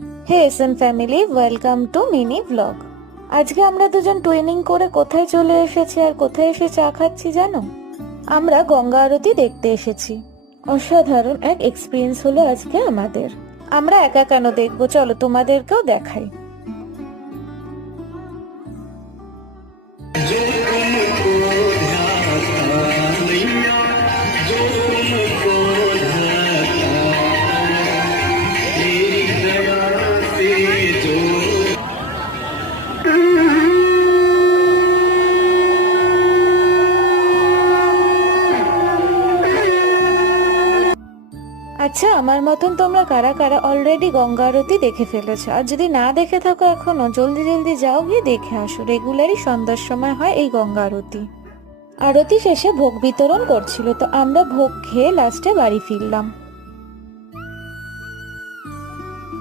Hey SN family, welcome to mini blog. আজকে আমরা দুজন টুইনিং করে কোথায় চলে এসেছি আর কোথায় এসে চা খাচ্ছি জানো? আমরা গঙ্গা আরতি দেখতে এসেছি। অসাধারণ এক এক্সপিরিয়েন্স হলো আজকে আমাদের। আমরা একা কেন দেখবো, চলো তোমাদেরকেও দেখাই। আচ্ছা, আমার মতন তোমরা কারা কারা অলরেডি গঙ্গা আরতি দেখে ফেলেছো? আর যদি না দেখে থাকো এখনো, জলদি জলদি যাও, গিয়ে দেখে আসো। রেগুলারই সন্ধ্যার সময় হয় এই গঙ্গা আরতি। আরতি শেষে ভোগ বিতরণ করছিল, তো আমরা ভোগ খেয়ে লাস্টে বাড়ি ফিরলাম।